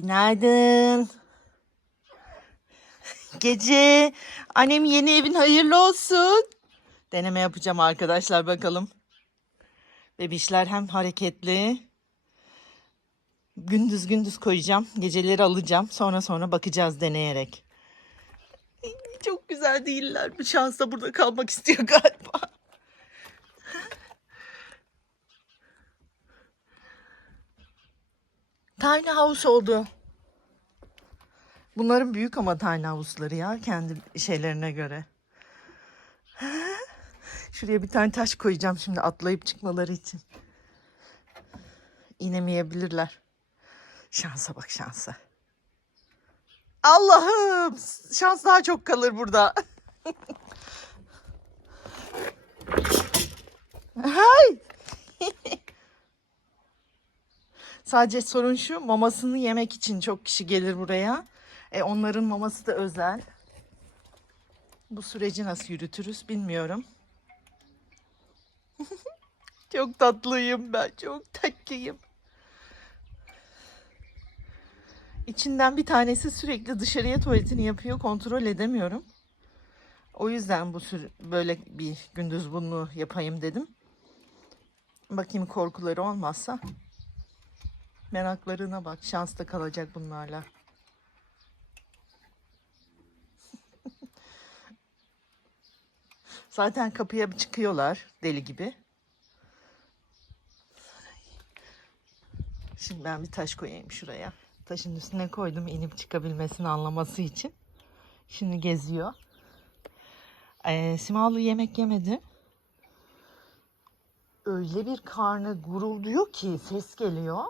Günaydın. Gece annem yeni evin hayırlı olsun. Deneme yapacağım arkadaşlar bakalım. Bebişler hem hareketli. Gündüz gündüz koyacağım. Geceleri alacağım. Sonra sonra bakacağız deneyerek. Çok güzel değiller. Bir şans da burada kalmak istiyor galiba. Tiny house oldu. Bunların büyük ama tiny house'ları ya kendi şeylerine göre. Şuraya bir tane taş koyacağım şimdi atlayıp çıkmaları için. İnemeyebilirler. Şansa bak şansa. Allah'ım şans daha çok kalır burada. Hay. Sadece sorun şu mamasını yemek için çok kişi gelir buraya. E, onların maması da özel. Bu süreci nasıl yürütürüz bilmiyorum. çok tatlıyım ben. Çok tatlıyım. İçinden bir tanesi sürekli dışarıya tuvaletini yapıyor. Kontrol edemiyorum. O yüzden bu sür böyle bir gündüz bunu yapayım dedim. Bakayım korkuları olmazsa. Meraklarına bak. Şans da kalacak bunlarla. Zaten kapıya çıkıyorlar deli gibi. Şimdi ben bir taş koyayım şuraya. Taşın üstüne koydum inip çıkabilmesini anlaması için. Şimdi geziyor. Ee, Simalı yemek yemedi. Öyle bir karnı gurulduyor ki ses geliyor.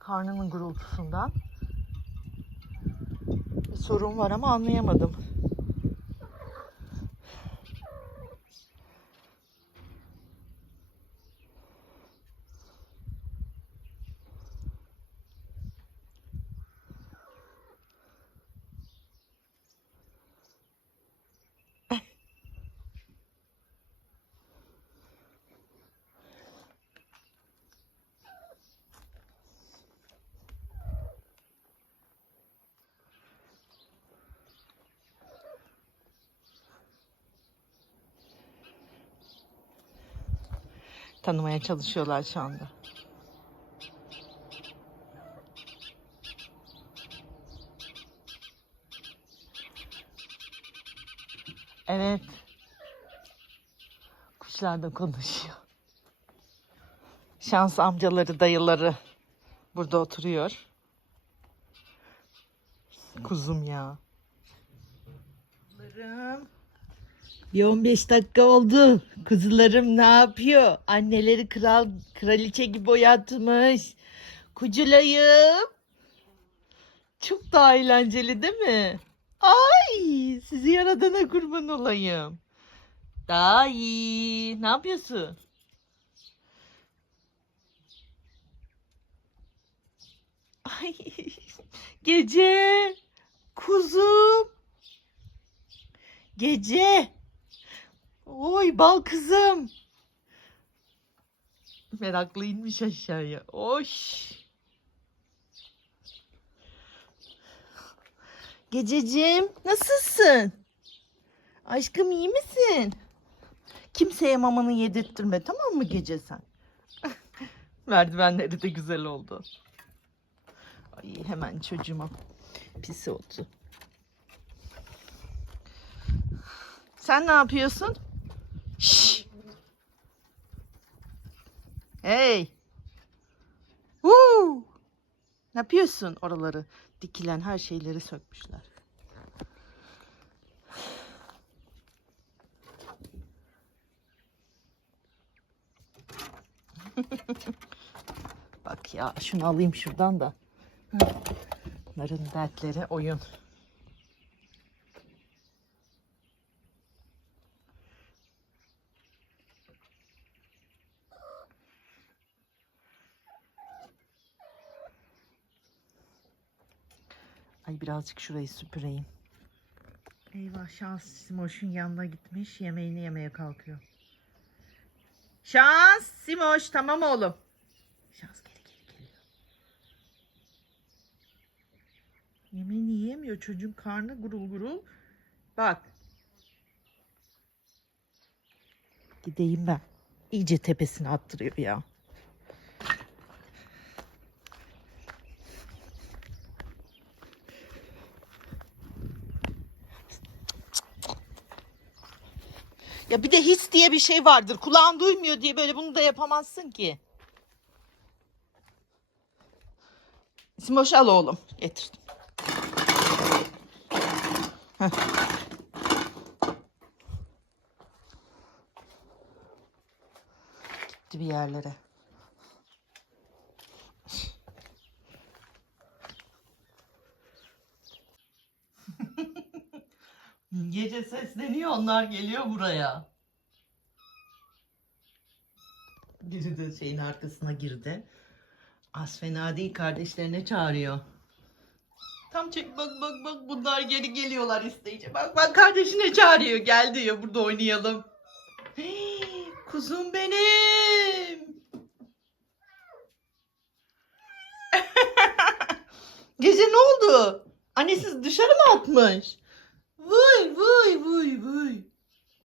Karnının gurultusundan. Bir sorun var ama anlayamadım. Tanımaya çalışıyorlar şu anda. Evet. Kuşlar da konuşuyor. Şans amcaları, dayıları burada oturuyor. Kuzum ya. Kuzlarım. Bir 15 dakika oldu. Kuzularım ne yapıyor? Anneleri kral kraliçe gibi boyatmış. Kuculayım. Çok daha eğlenceli değil mi? Ay sizi yaradana kurban olayım. Daha iyi. Ne yapıyorsun? Ay gece kuzum. Gece. Oy bal kızım. Meraklı inmiş aşağıya. Oş. Gececiğim nasılsın? Aşkım iyi misin? Kimseye mamanı yedirttirme tamam mı gece sen? Merdivenleri de güzel oldu. Ay hemen çocuğuma pis oldu. Sen ne yapıyorsun? Şşş. Hey. Woo. Ne yapıyorsun oraları? Dikilen her şeyleri sökmüşler. Bak ya şunu alayım şuradan da. Bunların dertleri oyun. Ay birazcık şurayı süpüreyim. Eyvah şans Simoş'un yanına gitmiş yemeğini yemeye kalkıyor. Şans Simoş tamam oğlum. Şans geri geri geliyor. Yemeğini yiyemiyor çocuğun karnı gurul gurul. Bak. Gideyim ben. İyice tepesine attırıyor ya. Ya bir de his diye bir şey vardır. Kulağın duymuyor diye böyle bunu da yapamazsın ki. Simoş al oğlum. Getirdim. Heh. Gitti bir yerlere. Gece sesleniyor onlar geliyor buraya. Biri de şeyin arkasına girdi. Az değil kardeşlerine çağırıyor. Tam çek bak bak bak bunlar geri geliyorlar isteyince. Bak bak kardeşine çağırıyor gel diyor burada oynayalım. Kuzum benim. Gece ne oldu? Annesi dışarı mı atmış? Vui, vui, vui.